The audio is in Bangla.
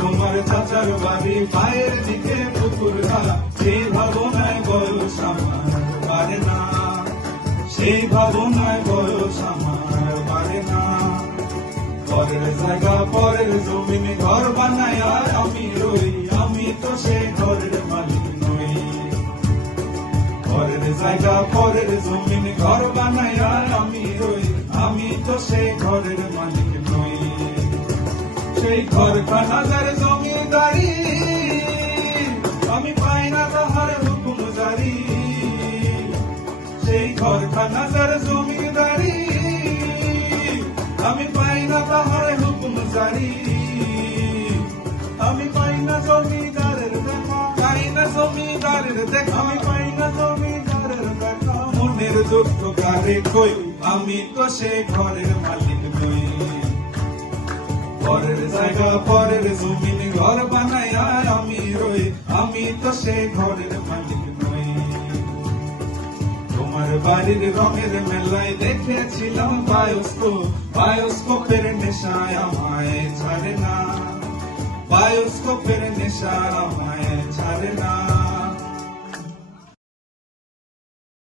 তোমার চাচার বাড়ি পায়ের দিকে পুকুর ধারা, সেই ভাবনায় বয়স আমার পারে না, সেই ভাবনায় বয়স আমার পারে না। পরের জায়গা পরের জমিনে ঘর বানায় আমি রই, আমি তো সেই ঘরের মালিক নই। পরের জায়গা পরের জমিনে ঘর বানায় আমি রই, আমি তো সেই ঘরের মালিক নই। সেই ঘরখানা যার জমিদারি, আমি পাই না তাহার হুকুম জারি। সেই ঘরখানা যার জমিদারি, আমি পাই না তাহার হুকুম জারি। আমি পাই না জমিদারের দেখা, পাই না জমিদারের দেখা, আমি পাই না জমিদারের দেখা। মনের যুদ্ধ কারে কই, আমি তো সে ঘরের মালিক নই। পরের জায়গা পরের জমিনে ঘর বানায় আমি রই, আমি তো সে ঘরের মালিক নই। তোমার বাড়ির রঙের মেলায় দেখেছিলাম বায়োস্কোপ, বায়োস্কোপের নেশায় আমায় ছাড়ে না, বায়োস্কোপের নেশা আমায় ছাড়ে না।